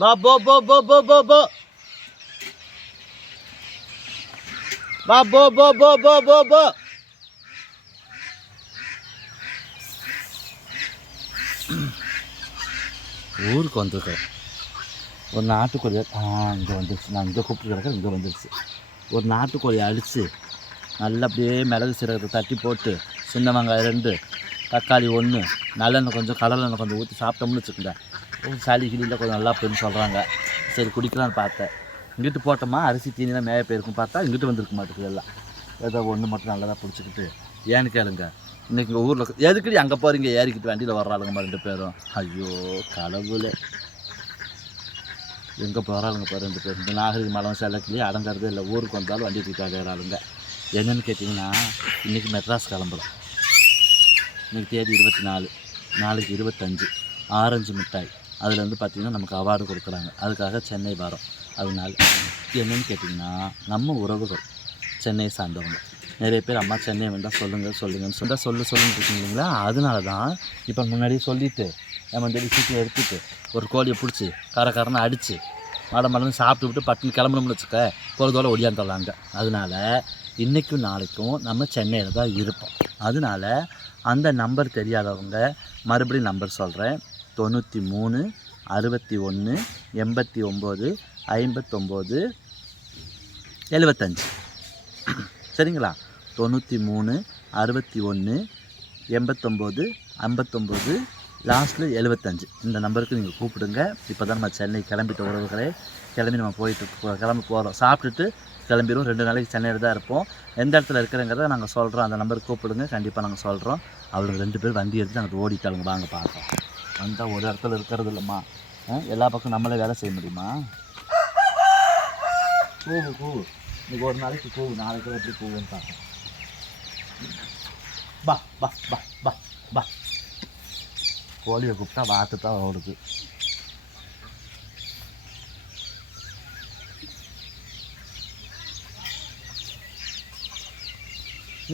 வா போ போ போ போ போ போ. வா போ போ போ போ போ போ. ஊருக்கு வந்திருக்கோம் ஒரு நாட்டுக்கோழி ஆ இங்கே வந்துருச்சு. நான் இங்கே கூப்பிட்டு கிடக்கிறேன் இங்கே வந்துருச்சு. ஒரு நாட்டுக்கோழி அடித்து நல்லா அப்படியே மிளகு சீரகத்தை தட்டி போட்டு சின்ன வெங்காயம் ரெண்டு தக்காளி ஒன்று நல்லெண்ணெய் கொஞ்சம் கடலெண்ணெய் கொஞ்சம் ஊற்றி சாப்பிட்டோம்னு வச்சுக்கோங்க சளி கிளியில் கொஞ்சம் நல்லா போயின்னு சொல்கிறாங்க சரி குடிக்கலாம்னு பார்த்தேன். இங்கிட்டு போட்டோமா அரிசி தீனிலாம் மேய போயிருக்கும் பார்த்தா இங்கிட்டு வந்திருக்க மாட்டேங்குது எல்லாம். ஏதோ ஒன்று மட்டும் நல்லதாக பிடிச்சிக்கிட்டு. ஏன்னு கேளுங்க இன்றைக்கி ஊரில் எதுக்கடி அங்கே போகிறீங்க ஏறிக்கிட்டு வண்டியில் வர்றாளுங்கம்மா ரெண்டு பேரும். ஐயோ கடவுளே. எங்கே போகிறாளுங்க பாரு ரெண்டு பேர் இந்த நாகரிக மலம் செல்லக்கிலேயே அடங்கிறது இல்லை. ஊருக்கு வந்தாலும் வண்டி தூக்கி ஆளுங்க. என்னென்னு கேட்டிங்கன்னா இன்றைக்கி மெட்ராஸ் கிளம்புறோம். இன்றைக்கி தேதி இருபத்தி நாலு. நாளைக்கு இருபத்தஞ்சு. ஆரஞ்சு மிட்டாய். அதில் வந்து பார்த்திங்கன்னா நமக்கு அவார்டு கொடுக்குறாங்க. அதுக்காக சென்னை வரோம். அதனால் என்னென்னு கேட்டிங்கன்னா நம்ம உறவுகள் சென்னை சார்ந்தவங்க. நிறைய பேர் அம்மா சென்னை வந்தால் சொல்லுங்கள் சொல்லுங்கன்னு சொன்னால் சொல்ல சொல்லுன்னு இருக்கீங்களா இல்லைங்களா அதனால தான் இப்போ முன்னாடியே சொல்லிவிட்டு நம்ம இந்த சீட்டை எடுத்துட்டு ஒரு கோழியை பிடிச்சி கரக்காரனை அடித்து மடம் மடன்னு சாப்பிட்டு விட்டு பட்டுன்னு கிளம்பணும்னு வச்சுக்க பொழுதோட ஒடியாந்துடலாங்க. அதனால இன்றைக்கும் நாளைக்கும் நம்ம சென்னையில் தான் இருப்போம். அதனால அந்த நம்பர் தெரியாதவங்க மறுபடியும் நம்பர் சொல்கிறேன் தொண்ணூற்றி மூணு அறுபத்தி ஒன்று எண்பத்தி ஒம்பது ஐம்பத்தொம்போது எழுபத்தஞ்சு சரிங்களா? தொண்ணூற்றி மூணு அறுபத்தி ஒன்று எண்பத்தொம்போது ஐம்பத்தொம்போது லாஸ்ட்டில் எழுபத்தஞ்சு இந்த நம்பருக்கு நீங்கள் கூப்பிடுங்க. இப்போ தான் நம்ம சென்னை கிளம்பிட்ட உறவுகளே கிளம்பி நம்ம போயிட்டு போ- கிளம்பி போகிறோம் சாப்பிட்டுட்டு கிளம்பிடுவோம். ரெண்டு நாளைக்கு சென்னையில் தான் இருப்போம். எந்த இடத்துல இருக்கிறங்கிறத நாங்கள் சொல்கிறோம் அந்த நம்பருக்கு கூப்பிடுங்க. கண்டிப்பாக நாங்கள் சொல்கிறோம் அவளுக்கு ரெண்டு பேர் வண்டி எடுத்து நாங்கள் ஓடிட்டாளுங்க வாங்க பார்ப்போம் வந்தால் ஒரு இடத்துல இருக்கிறது இல்லைம்மா. எல்லா பக்கம் நம்மளே வேலை செய்ய முடியுமா? கூவு கூவு. இன்னைக்கு ஒரு நாளைக்கு கூவு நாளைக்கு எப்படி கூவுன்னு பார்ப்போம். பா பா பா பா பா கோழியை கூப்பிட்டா வாத்து தான் ஓடுது.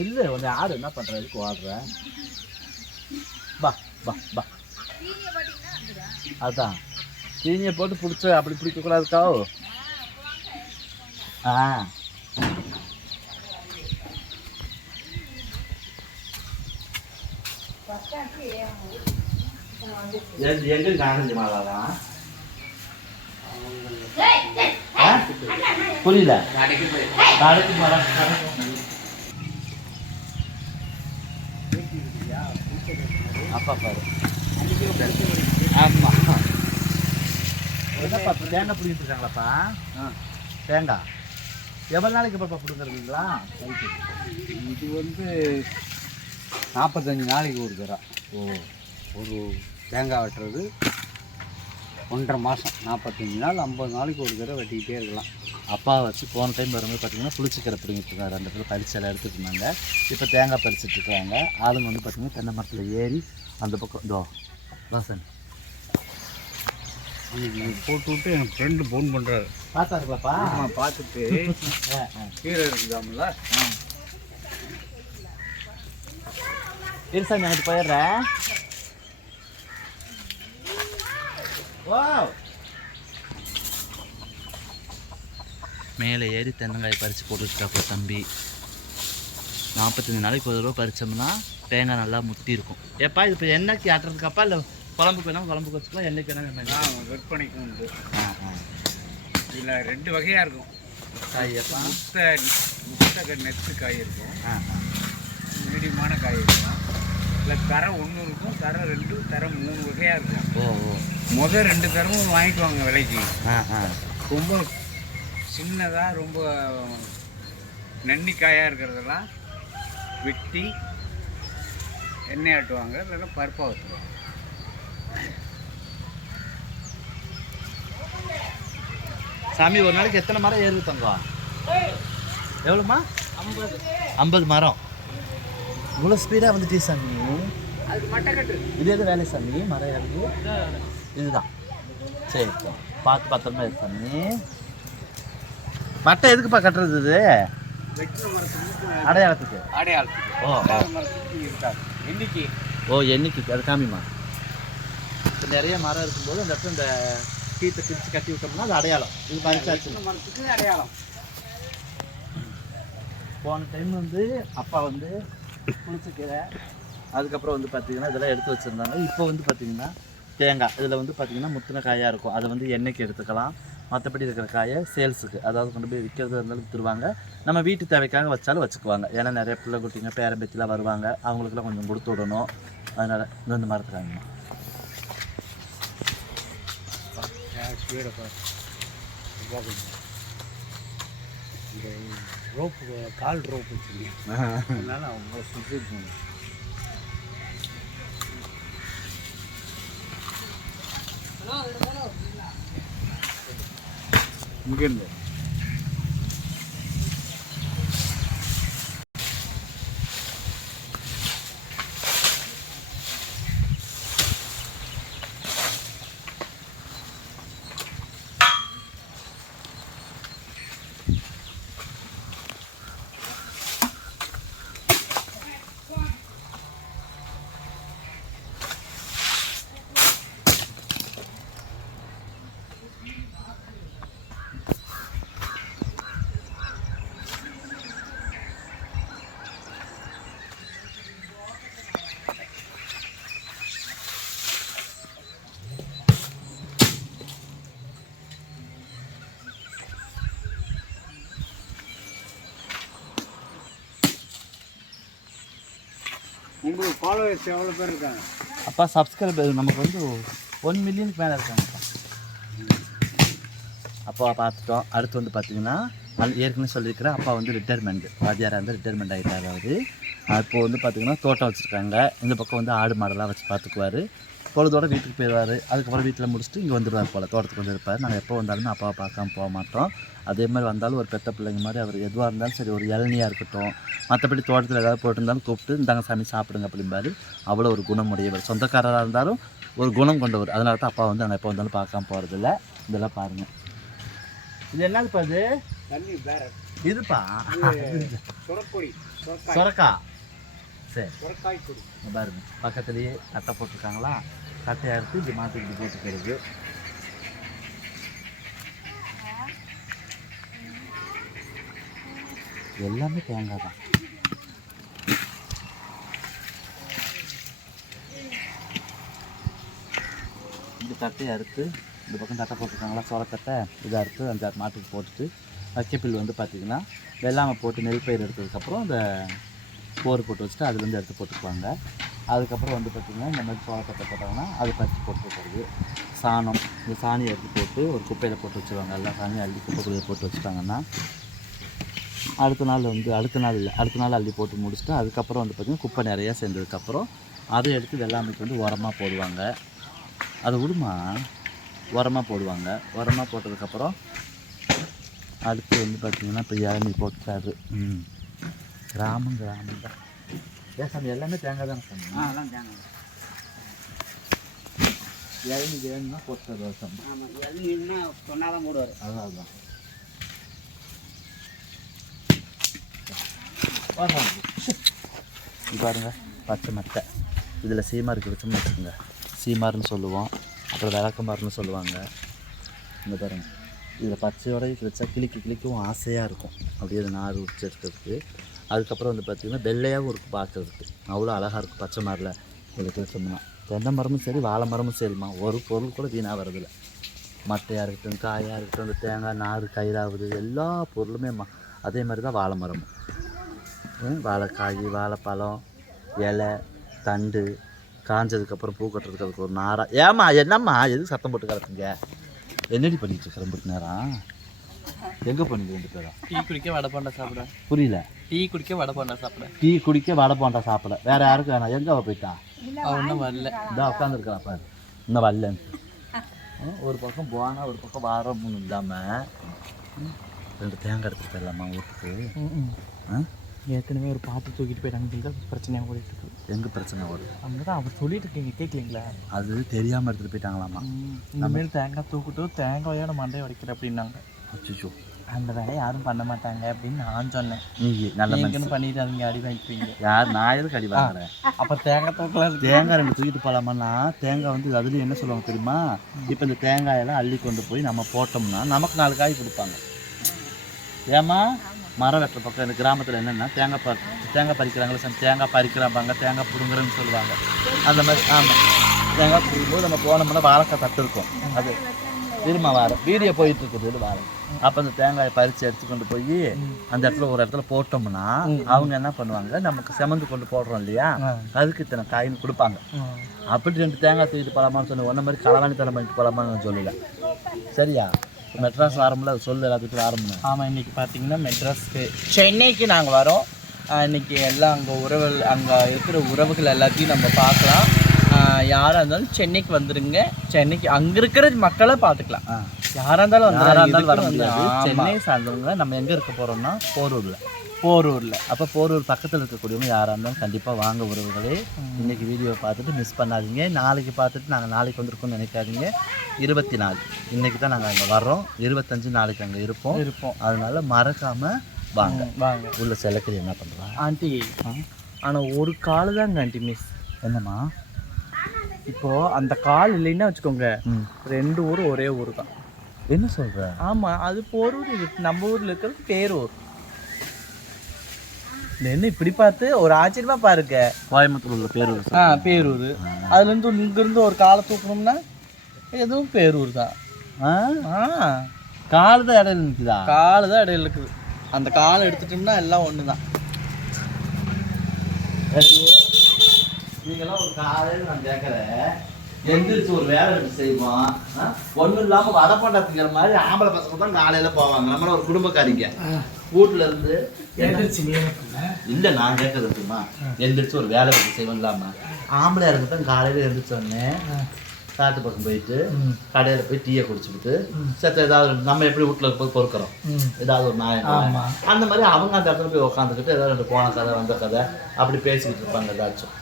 இல்லை கொஞ்சம் ஆடு என்ன பண்ணுறதுக்கு ஓடுற? பா பா பா அதான். தீனியை போட்டு பிடிச்ச அப்படி பிடிக்கக்கூடாதுக்காவோ? ஆ. எங்க நாகஞ்சி மாலாதான் புரியல. கடைக்கு மரம் அப்பா பாரு. ஆமா. என்னப்பா தேங்காய் பிடிக்கிட்டு இருக்காங்களாப்பா? தேங்காய். எவ்வளோ நாளைக்கு அப்புறம் பிடுங்குறீங்களா? இது வந்து நாற்பத்தஞ்சு நாளைக்கு ஒரு தடவை. ஓ. ஒரு தேங்காய் வெட்டுறது ஒன்றரை மாதம் நாற்பத்தஞ்சு நாள் ஐம்பது நாளைக்கு ஒரு தடவை வெட்டிக்கிட்டே இருக்கலாம். அப்பா வச்சு போன டைம் வரும்போது பார்த்தீங்கன்னா புளிச்சிக்கரை பிடிங்கிட்டு இருக்காங்க ரெண்டு பேரும் பறிச்சு எல்லாம் எடுத்துட்டு இருந்தாங்க. இப்போ தேங்காய் பறிச்சுட்டு இருக்காங்க. ஆளுங்க வந்து பார்த்தீங்கன்னா தென்னை மரத்தில் ஏறி அந்த பக்கம் இதோ வாசன் போட்டு விட்டு என் ஃப்ரெண்டு ஃபோன் பண்ணுறாரு பார்த்தாருங்களாப்பா ஆமாம் பார்த்துட்டு. கீரை இருக்குதாம்ல? இருசாமி அங்கிட்டு போயிடுறேன். மேலே ஏறி தென்னங்காய் பறித்து போட்டுருக்காப்பா தம்பி. நாற்பத்தஞ்சு நாளைக்கு ஒரு தடவை பறிச்சோம்னா தேங்காய் நல்லா முத்தி இருக்கும் ஏப்பா இது இப்போ எண்ணெய்க்கு ஆட்டுறதுக்காப்பா இல்லை குழம்புக்கு வேணால் குழம்புக்கு வச்சுக்கலாம் எண்ணெய்க்கு வேணால் நான் விற்பனைக்கு உண்டு. இதில் ரெண்டு வகையாக இருக்கும். காயப்பா முட்டை முட்டை நெத்து காய் இருக்கும். மீடியமான காய் இருக்கும். இல்லை தரம் ஒன்று இருக்கும் தரம் ரெண்டு தரம் மூணு வகையாக இருக்கும். ஓ முதல் ரெண்டு தரமும் வாங்கிட்டு வாங்க விலைக்கு ரொம்ப சின்னதாக ரொம்ப நன்னிக்காயாக இருக்கிறதெல்லாம் வெட்டி எண்ணெய் ஆட்டுவாங்க இல்லைன்னா பருப்பாக வச்சுருவாங்க சாமி ஒரு நாளைக்கு எத்தனை மரம் ஏறுது தங்கம் எவ்வளோமா ஐம்பது மரம். இவ்வளோ ஸ்பீடாக வந்துட்டே சாமி. இது எது வேலை சாமி? மரம் ஏறுது? இதுதான். சரி. பார்த்து பத்திரமா இருக்கு சாமி. மட்டை எதுக்குப்பா கட்டுறது இது? அடையாளத்துக்கு. அடையாளத்துக்கு. ஓ எண்ணிக்கை. ஓ என்னைக்கு அது காமிமா இப்போ நிறைய மரம் இருக்கும்போது அந்த இடத்துல இந்த கீத்தை பிரித்து கட்டி விட்டோம்னா அது அடையாளம். இது மரத்துக்கு அடையாளம். போன டைம் வந்து அப்பா வந்து புளிச்சக்கீரை அதுக்கப்புறம் வந்து பார்த்தீங்கன்னா இதெல்லாம் எடுத்து வச்சுருந்தாங்க. இப்போ வந்து பார்த்தீங்கன்னா தேங்காய். இதில் வந்து பார்த்தீங்கன்னா முத்தின காயாக இருக்கும். அதை வந்து எண்ணெய்க்கு எடுத்துக்கலாம். மற்றபடி இருக்கிற காயை சேல்ஸுக்கு அதாவது கொண்டு போய் விற்கிறதா இருந்தாலும் விற்றுருவாங்க நம்ம வீட்டு தேவைக்காக வச்சாலும் வச்சுக்குவாங்க. ஏன்னா நிறைய பிள்ளை குட்டிங்க பேரம்பேத்திலாம் வருவாங்க. அவங்களுக்குலாம் கொஞ்சம் கொடுத்து விடணும். அதனால் இந்த இந்த ஸ்பீடை பாரு இந்த ரோப்பு கால் ரோப் வச்சுருக்கேன் அதனால அவங்க சுற்றி இங்கேருந்து. உங்களுக்கு ஃபாலோவர்ஸ் எவ்வளோ பேர் இருக்காங்க? அப்பா சப்ஸ்கிரைபர் நமக்கு வந்து ஒன் மில்லியனுக்கு மேலே இருக்காங்கப்பா அப்பா பார்த்துட்டோம். அடுத்து வந்து பார்த்தீங்கன்னா அது ஏற்கனவே சொல்லியிருக்கிறேன் அப்பா வந்து ரிட்டையர்மெண்ட் வாத்தியாராக இருந்தால் ரிட்டையர்மெண்ட் ஆகிட்டார் அவர். அப்போது வந்து பார்த்தீங்கன்னா தோட்டம் வச்சுருக்காங்க. இந்த பக்கம் வந்து ஆடு மாடெல்லாம் வச்சு பார்த்துக்குவார். பொழுதோட வீட்டுக்கு போயிடுவார். அதுக்கப்புறம் வீட்டில் முடிச்சுட்டு இங்கே வந்துடுவார் போல். தோட்டத்துக்கு வந்து இருப்பார் நாங்கள் எப்போ வந்தாலுமே அப்பாவை பார்க்காம போக மாட்டோம். அதே மாதிரி வந்தாலும் ஒரு பெத்த பிள்ளைங்க மாதிரி அவர் எதுவாக இருந்தாலும் சரி ஒரு இளநியாக இருக்கட்டும் மற்றபடி தோட்டத்தில் ஏதாவது போட்டிருந்தாலும் கூப்பிட்டு இந்தாங்க சாமி சாப்பிடுங்க அப்படிம்பாரு. அவ்வளோ ஒரு குணமுடையவர். சொந்தக்காரராக இருந்தாலும் ஒரு குணம் கொண்டவர். அதனால தான் அப்பா வந்து நாங்கள் எப்போ வந்தாலும் பார்க்காம போகிறதில்ல இதெல்லாம் பாருங்கள் இது என்னதுப்பா இது தண்ணி வேற. இதுப்பா? சுரக்கொடி சொரக்கா. சரி. பாருங்க. பக்கத்துலேயே கட்டை போட்டிருக்காங்களா? கட்டையை எடுத்து இப்படி மாற்றிக்கிட்டு போட்டுக்கிறது எல்லாமே தேங்காய் தான். இந்த தட்டையை அறுத்து இந்த பக்கம் தட்டை போட்டிருக்காங்களா சோளத்தட்டை இதை அறுத்து அந்த மாட்டுக்கு போட்டுட்டு வைக்கப்பில் வந்து பார்த்திங்கன்னா வெள்ளாமை போட்டு நெல் பயிர் எடுத்ததுக்கப்புறம் அந்த போர் போட்டு வச்சுட்டு அதுலேருந்து எடுத்து போட்டுக்குவாங்க. அதுக்கப்புறம் வந்து பார்த்திங்கன்னா இந்த மாதிரி சோளக்கட்டை போட்டாங்கன்னா அது பறித்து போட்டு வைக்கிறது சாணம் இந்த சாணியை எடுத்து போட்டு ஒரு குப்பையில் போட்டு வச்சுருவாங்க. எல்லா சாணியும் அள்ளி குப்பைக்குள்ளே போட்டு வச்சுட்டாங்கன்னா அடுத்த நாள் வந்து அடுத்த நாள் இல்லை அடுத்த நாள் அள்ளி போட்டு முடிச்சுட்டு அதுக்கப்புறம் வந்து பார்த்திங்கன்னா குப்பை நிறையா சேர்ந்ததுக்கப்புறம் அதை எடுத்து வெள்ளாமைக்கு வந்து உரமாக போடுவாங்க. அதை விடுமா? உரமாக போடுவாங்க. உரமாக போட்டதுக்கப்புறம் அடுத்து வந்து பார்த்திங்கன்னா இப்போ இளநீர் போட்டுட்டாரு கிராமம் கிராமம் தான். ஏன் சாமி எல்லாமே தேங்காய் தானே சாமி ஆ அதான் தேங்காய் இளநீ வேணும்னா போட்டு வருஷம் ஆமாம் எதுனா சொன்னால் தான் போடுவார். அதான். இது பாருங்க பச்சை மட்டை. இதில் சீமாருக்கு வச்சோம்னு வச்சுக்கோங்க. சீமாருன்னு சொல்லுவோம். அப்புறம் விளக்கமாருன்னு சொல்லுவாங்க. இந்த பாருங்க. இதில் பச்சையோட வச்சா கிளிக்கு கிளிக்கவும் ஆசையாக இருக்கும். அப்படியே அது நார் உரிச்சு எடுக்கிறதுக்கு. அதுக்கப்புறம் வந்து பார்த்திங்கன்னா வெள்ளையாகவும் இருக்குது பார்க்கறதுக்கு அவ்வளோ அழகாக இருக்குது பச்சை மரில் உங்களுக்கு சொன்னால் தென்னை மரமும் சரி வாழை மரமும் சரிம்மா. ஒரு பொருள் கூட வீணாக வரதில்லை மட்டையாக இருக்கட்டும் காயாக இருக்கட்டும் இந்த தேங்காய் நார் கயிறாகுது எல்லா பொருளுமே மா அதே மாதிரி தான் வாழை மரமும். வாழைக்காய் வாழைப்பழம் இலை தண்டு காஞ்சதுக்கப்புறம் பூ கட்டுறதுக்கு அதுக்கு ஒரு நாராக ஏம்மா என்னம்மா எதுக்கு சத்தம் போட்டு கிடக்குங்க என்னடி பண்ணிட்டு இருக்கிற நேரம்? எங்கே பண்ணிட்டு ரெண்டு பேரும்? டீ குடிக்க வடை போண்டா சாப்பிட. புரியல. டீ குடிக்க வடை போண்டா சாப்பிட. டீ குடிக்க வடை போண்டா சாப்பிட. வேற யாருக்கும் வேணாம். எங்கே அவ போயிட்டா? அவன் இன்னும் வரல. இந்த உட்காந்துருக்கலாம் பாரு. இன்னும் ஹம், ஒரு பக்கம் போனா ஒரு பக்கம் வாரம் இல்லாமல் ரெண்டு தேங்காய் எடுத்துட்டு போயிடலாமா வீட்டுக்கு ஆ? ஏற்கனவே ஒரு பாட்டு தூக்கிட்டு போயிட்டாங்க. பிரச்சனையாக ஓடிட்டு இருக்கு. எங்கே பிரச்சனை அவங்க தான் அவர் சொல்லிட்டு இருக்கீங்க. கேட்கலீங்களா அது தெரியாமல் எடுத்துகிட்டு போயிட்டாங்களாமா? இனிமேல் தேங்காய் தூக்கிட்டு தேங்காயோட மண்டையை உடைக்கிற அப்படின்னாங்க. அச்சோ அந்த வேலையை யாரும் பண்ண மாட்டாங்க அப்படின்னு நான் சொன்னேன். நல்ல மனுஷன். பண்ணிட்டு அதுங்க அடி வாங்கிப்பீங்க. யார் நான் எதுக்கு அடி வாங்குறேன்? அப்போ தேங்காய் தூக்கலாம் தேங்காய் ரெண்டு தூக்கிட்டு போகலாமன்னா தேங்காய் வந்து அதுலேயும் என்ன சொல்லுவாங்க தெரியுமா? இப்போ இந்த தேங்காயெல்லாம் அள்ளி கொண்டு போய் நம்ம போட்டோம்னா நமக்கு நாலு காய் கொடுப்பாங்க. ஏமா மரம் வெட்டுற பக்கம் இந்த கிராமத்தில் என்னென்னா தேங்காய் ப தேங்காய் பறிக்கிறாங்களே சார் தேங்காய் பறிக்கிறாங்க தேங்காய் பிடுங்குறேன்னு சொல்லுவாங்க. அந்த மாதிரி ஆமாம் தேங்காய் பிடுங்கும்போது நம்ம போனோம்னா வாழைக்காய் தட்டு இருக்கும். அது திரும்ப வாரம் வீடியோ போயிட்டு இருக்குது வாரம் அப்போ அந்த தேங்காயை பறித்து எடுத்து கொண்டு போய் அந்த இடத்துல ஒரு இடத்துல போட்டோம்னா அவங்க என்ன பண்ணுவாங்க நமக்கு செமந்து கொண்டு போடுறோம் இல்லையா? அதுக்கு இத்தனை காயின்னு கொடுப்பாங்க. அப்படி ரெண்டு தேங்காய் தூக்கிட்டு போகலாமான்னு சொன்ன ஒன்றை மாதிரி களவாணி தரம் பண்ணிட்டு போகலாமான்னு சொல்லல. சரியா? மெட்ராஸ் ஆரம்பில் அது சொல்லு எல்லாத்துக்கும் ஆரம்பம் ஆமாம் இன்னைக்கு பார்த்தீங்கன்னா மெட்ராஸ்க்கு சென்னைக்கு நாங்கள் வரோம். இன்னைக்கு எல்லாம் அங்கே உறவு அங்கே இருக்கிற உறவுகள் எல்லாத்தையும் நம்ம பார்க்கலாம். ஆஹ் யாரா இருந்தாலும் சென்னைக்கு வந்துருங்க. சென்னைக்கு அங்கே இருக்கிற மக்களை பார்த்துக்கலாம். யாராக இருந்தாலும் வந்து யாராக இருந்தாலும் வர முடியாது. சென்னை சார்ந்தவங்க நம்ம எங்கே இருக்க போகிறோம்னா போரூரில். போரூரில். அப்போ போரூர் பக்கத்தில் இருக்கக்கூடியவங்க யாராக இருந்தாலும் கண்டிப்பாக வாங்க உறவுகளே. இன்னைக்கு வீடியோ பார்த்துட்டு மிஸ் பண்ணாதீங்க. நாளைக்கு பார்த்துட்டு நாங்கள் நாளைக்கு வந்திருக்கோம்னு நினைக்காதீங்க. இருபத்தி நாலு. இன்னைக்கு தான் நாங்கள் அங்கே வர்றோம். இருபத்தஞ்சு நாளைக்கு அங்கே இருப்போம். இருப்போம். அதனால மறக்காம வாங்க. வாங்க. உள்ள செலக்கிரி என்ன பண்ணுறா ஆண்டி ஆனால் ஒரு கால் தாங்க ஆண்டி மிஸ் என்னம்மா? இப்போ அந்த கால் இல்லைன்னா வச்சுக்கோங்க ரெண்டு ஊர் ஒரே ஊர் தான். என்ன சொல்கிற ஆமாம் அது போரூர் இது நம்ம ஊரில் இருக்கிறது பேரூர் என்ன இப்படி பார்த்து ஒரு ஆச்சரியமா பாருங்க. கோயம்புத்தூர் உள்ள பேர் ஆ பேரூர் அதுலேருந்து இங்கேருந்து ஒரு காலை தூக்கணும்னா எதுவும் பேரூர் தான். ஆ? ஆ. கால் தான் இடையில நிற்குதா கால் தான் இடையில இருக்குது. அந்த காலை எடுத்துட்டோம்னா எல்லாம் ஒன்று தான் நீங்களாம் ஒரு காலையில் நான் கேட்குறேன் எந்திரிச்சு ஒரு வேலை எடுத்து செய்வோம் ஒன்றும் இல்லாமல் வடை பண்ணாத்துங்கிற மாதிரி ஆம்பளை பசங்க தான் காலையில் போவாங்க. நம்மள ஒரு குடும்பக்காரிங்க. வீட்டுல இருந்து இல்லை நான் கேட்கறது இருக்குமா எந்திரிச்சு ஒரு வேலை எடுத்து செய்வோம் இல்லாமல் ஆம்பளை இருக்கு தான் காலையில் எழுந்திரிச்சோடனே காட்டு பக்கம் போயிட்டு கடையில் போய் டீயை குடிச்சுக்கிட்டு சத்த ஏதாவது நம்ம எப்படி வீட்டில் போய் பொறுக்கிறோம்? ஏதாவது ஒரு நாயம் அந்த மாதிரி அவங்க அந்த இடத்துல போய் உட்காந்துக்கிட்டு ஏதாவது ரெண்டு போன கதை வந்த கதை அப்படி பேசிக்கிட்டு இருப்பாங்க ஏதாச்சும்.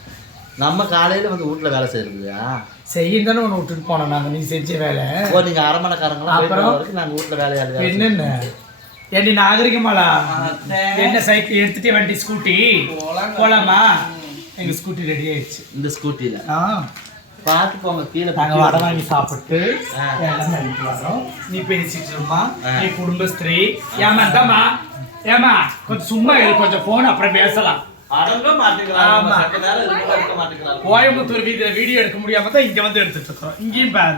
நம்ம காலையில வந்து வீட்டில் வேலை செய்யறதுயா செய்யும் தானே ஒன்று விட்டுட்டு போனோம் நாங்கள் நீ செஞ்ச வேலை. ஓ நீங்க அரமணைக்காரங்களாம் போயிட்டு வர வரைக்கும் நாங்கள் வீட்டில் வேலையாளி வேலை என்னென்ன? ஏண்டி நாகரிகமாலா? என்ன சைக்கிள் எடுத்துட்டே வண்டி ஸ்கூட்டி? போலாமா? எங்க ஸ்கூட்டி ரெடி ஆயிடுச்சு. இந்த ஸ்கூட்டியில்? ஆ. பார்த்து போங்க கீழே போய் வடை வாங்கி சாப்பிட்டு எல்லாம் வரோம். நீ பேசிட்டு இருமா. நீ குடும்பஸ்திரீ. ஏமா இந்தாம்மா. ஏமா கொஞ்சம் சும்மா இரு கொஞ்சம் போன் அப்புறம் பேசலாம். கோயம்புத்தூர் வீதியில வீடியோ எடுக்க முடியாம தான் இங்க வந்து எடுத்துட்டு இருக்கோம் இங்கேயும் பாரு.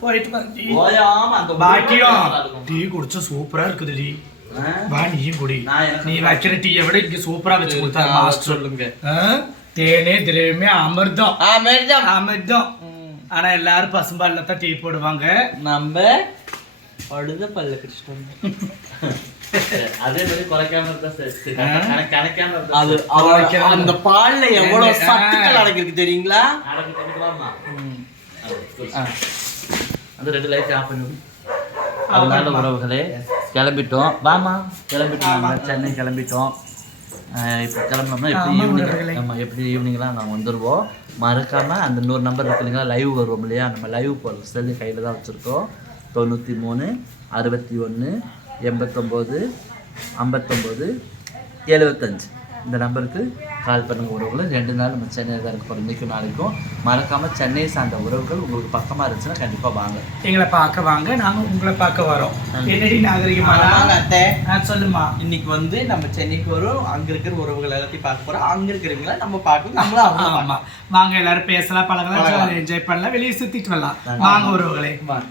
போயிட்டு பாக்கியம் டீ. குடிச்சா சூப்பரா இருக்குது டீ ஆ? வா நீயும் குடி. நீ வைக்கிற டீயை விட இங்க சூப்பரா வச்சு கொடுத்தாரு மாஸ்டர். சொல்லுங்க. ஆ? தேனே திரவியமே அமிர்தம். அமிர்தம். அமிர்தம். ஆனா எல்லாரும் பசும்பால்ல தான் டீ போடுவாங்க. நம்ம படுத பல்ல கடிச்சிட்டோம் அதே மாதிரி குறைக்காம இருந்தா அந்த பால்ல எவ்வளவு சத்துக்கள் அடங்கிருக்கு தெரியுங்களா? அந்த ரெண்டு லைட் ஆஃப் பண்ணி. அதனால உறவுகளே. கிளம்பிட்டோம். வாமா கிளம்பிட்டோம். சென்னை கிளம்பிட்டோம். இப்போ கிளம்பினோம்னா எப்படி ஈவினிங் நம்ம எப்படி ஈவினிங்லாம் நாங்கள் வந்துடுவோம் மறக்காம அந்த இன்னொரு நம்பர் இருக்கு இல்லைங்களா லைவ் வருவோம் இல்லையா? நம்ம லைவ் போகிற செல்லு கையில் தான் வச்சுருக்கோம். தொண்ணூற்றி மூணு அறுபத்தி ஒன்று எண்பத்தொம்போது ஐம்பத்தொம்போது எழுபத்தஞ்சு இந்த நம்பருக்கு கால் பண்ணுங்க உறவுகள். ரெண்டு நாள் நம்ம சென்னையில் தான் இருக்க போகிறோம் இன்றைக்கும் நாளைக்கும் மறக்காமல் சென்னை சார்ந்த உறவுகள் உங்களுக்கு பக்கமாக இருந்துச்சுன்னா கண்டிப்பாக வாங்க. எங்களை பார்க்க வாங்க. நாங்க உங்களை பார்க்க வரோம். என்னடி அத்தை. ஆ, சொல்லுமா. இன்னைக்கு வந்து நம்ம சென்னைக்கு வரோம். அங்க இருக்கிற உறவுகள் எல்லாத்தையும் பார்க்க போறோம். அங்க இருக்கிறவங்கள நம்ம பார்க்கணும். நம்மளும் அவங்க ஆமா. வாங்க எல்லாரும் பேசலாம் பழகலாம் என்ஜாய் பண்ணலாம். வெளியே சுத்திட்டு வரலாம். வாங்க உறவுகளே. வாங்க.